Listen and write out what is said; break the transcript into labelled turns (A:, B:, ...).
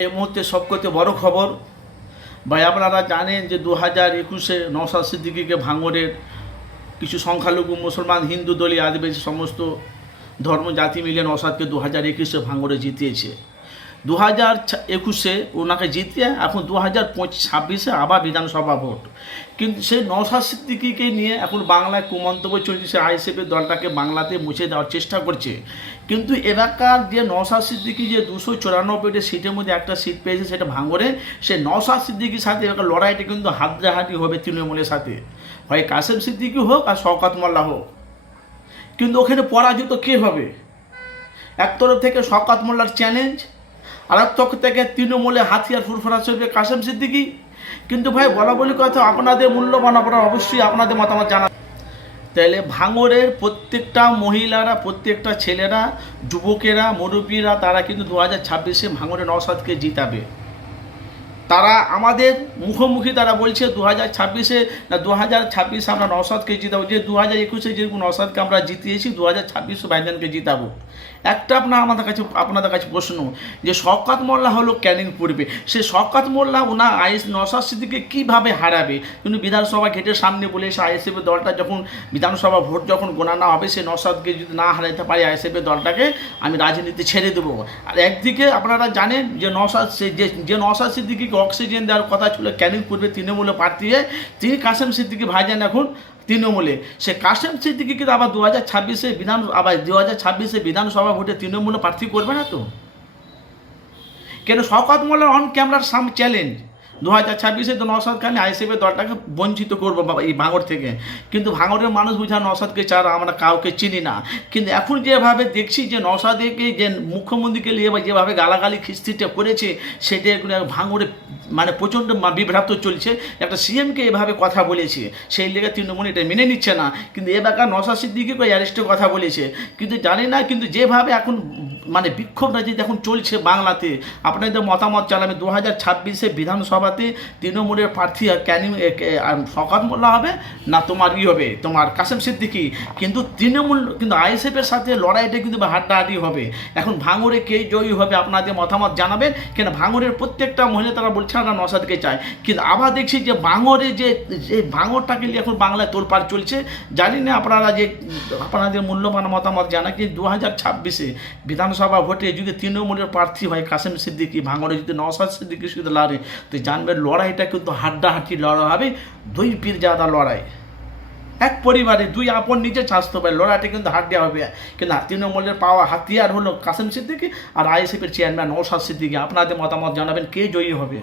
A: এই মুহূর্তে সবকতে বড় খবর, ভাই আপনারা জানেন যে দু হাজার একুশে নওশাদ সিদ্দিকিকে ভাঙরের কিছু সংখ্যালঘু মুসলমান হিন্দু দলীয় আদিবাসী সমস্ত ধর্ম জাতি মিলে নসাদকে দু হাজার একুশে ভাঙরে জিতিয়েছে। দু হাজার একুশে ওনাকে জিতিয়ে এখন দু হাজার ছাব্বিশে আবার বিধানসভা ভোট। কিন্তু সেই নওশাদ সিদ্দিকিকে নিয়ে এখন বাংলায় কুমন্তব্য চলছে সে আইএসএফের দলটাকে বাংলাতে মুছে দেওয়ার চেষ্টা করছে। কিন্তু এলাকার যে নওশাদ সিদ্দিকি যে দুশো চুরানব্বইটা সিটের মধ্যে একটা সিট পেয়েছে সেটা ভাঙরে সে নওশাদ সিদ্দিকির সাথে এলাকার লড়াইটা কিন্তু হাতড়াহাতি হবে তৃণমূলের সাথে। হয় কাসেম সিদ্দিকি হোক আর শওকাত মোল্লা হোক। কিন্তু ওখানে পরাজিত কে হবে? এক তরফ থেকে শওকাত মোল্লার চ্যালেঞ্জ আর থেকে তৃণমূলে হাতিয়ার ফুরফুরা চলবে কাসেম সিদ্দিকি। কিন্তু ভাই, বলা বলি কথা, আপনাদের মূল্যবান আপনারা অবশ্যই আপনাদের মতামত জানা। তাহলে ভাঙরের প্রত্যেকটা মহিলারা, প্রত্যেকটা ছেলেরা, যুবকেরা, মুরব্বীরা, তারা কিন্তু দু হাজার ছাব্বিশে ভাঙরের নসাদকে জিতাবে। তারা আমাদের মুখোমুখি তারা বলছে দু হাজার ছাব্বিশে, না দু হাজার ছাব্বিশে আমরা নসাদকে জিতাবো। যে দু হাজার একুশে যেরকম নসাদকে আমরা জিতিয়েছি দু হাজার ছাব্বিশে বাইজানকে জিতাবো। একটা আপনার আমাদের কাছে, আপনাদের কাছে প্রশ্ন, যে শওকাত মোল্লা হলো ক্যানিং পূর্বে? সে শওকাত মোল্লা ওনা আইএস নসাদ সিদ্দিকে কীভাবে হারাবে? কিন্তু বিধানসভা গেটের সামনে বলে সে আইএসএফের দলটা যখন, বিধানসভা ভোট যখন গোনানো হবে, সে নসাদকে যদি না হারাইতে পারে আইএসএফের দলটাকে, আমি রাজনীতি ছেড়ে দেবো। আর একদিকে আপনারা জানেন যে নসাদ সে, যে নসাদ সিদ্দিকিকে অক্সিজেন দেওয়ার কথা ছিল, ক্যানিং পূর্বে তৃণমূলে প্রার্থী তিনি কাসেম সিদ্দিকি ভাজেন এখন তৃণমূলে। সে কাসেম সিদ্দিকি কিন্তু আবার দু হাজার ছাব্বিশে বিধান, আবার দু হাজার ছাব্বিশে বিধানসভা ভোটে তৃণমূলে প্রার্থী করবে না তো? কেন শওকাত মোল্লার অন ক্যামেরার সাম চ্যালেঞ্জ দু হাজার ছাব্বিশে তো নসাদ খান আইসিএফের দলটাকে বঞ্চিত করব এই ভাঙড় থেকে। কিন্তু ভাঙড়ের মানুষ বুঝা নসাদকে চার আমরা কাউকে চিনি না। কিন্তু এখন যেভাবে দেখছি যে নসাদেরকে যে মুখ্যমন্ত্রীকে নিয়ে যেভাবে গালাগালি খিস্তিটা করেছে, সেটা ভাঙড়ে মানে প্রচণ্ড বিভ্রান্ত চলছে। একটা সিএমকে এভাবে কথা বলেছে, সেই লেগে তৃণমূল এটা মেনে নিচ্ছে না। কিন্তু এলাকার নসাদ সিদ্দিকে অ্যারেস্টের কথা বলেছে। কিন্তু জানি না, কিন্তু যেভাবে এখন মানে বিক্ষোভ রাজনীতি এখন চলছে বাংলাতে। আপনাদের মতামত জানাবে দু হাজার ছাব্বিশে বিধানসভাতে তৃণমূলের প্রার্থী ক্যানিং শকাত মোল্লা হবে না তোমার ই হবে? তোমার কাসেম সিদ্দিকি। কিন্তু তৃণমূল, কিন্তু আইএসএফের সাথে লড়াইটা কিন্তু হাড্ডাহাড্ডি হবে। এখন ভাঙরে কে জয়ী হবে আপনাদের মতামত জানাবেন, কেন ভাঙরের প্রত্যেকটা মহিলা তারা বলছে আমরা নসাদকে চাই কিন্তু আবার দেখছি যে ভাঙরে যে যে ভাঙড়টাকে নিয়ে এখন বাংলায় তোলপাড় চলছে, জানি না আপনারা যে, আপনাদের মূল্যবান মতামত জানা কি দু হাজার ছাব্বিশে বিধানসভা ভোটে যদি তৃণমূলের প্রার্থী হয়, কাসেম সিদ্দিকি, ভাঙড়ে যদি নওসাদ সিদ্দিকি শুধু লড়ে, তো জানবেন লড়াইটা কিন্তু হাড্ডাহাড্ডি লড়া হবে, দুই পীর জাদা লড়াই। এক পরিবারে দুই আপন নিজে স্বাস্থ্য পারে লড়াইটা কিন্তু দেওয়া হবে। কিন্তু তৃণমূলের পাওয়া হাতিয়ার হলো কাসেম সিদ্দিকি আর আইএসএফের চেয়ারম্যান নৌসাদ সিদ্দিকি। আপনাদের মতামত জানাবেন, কে জয়ী হবে?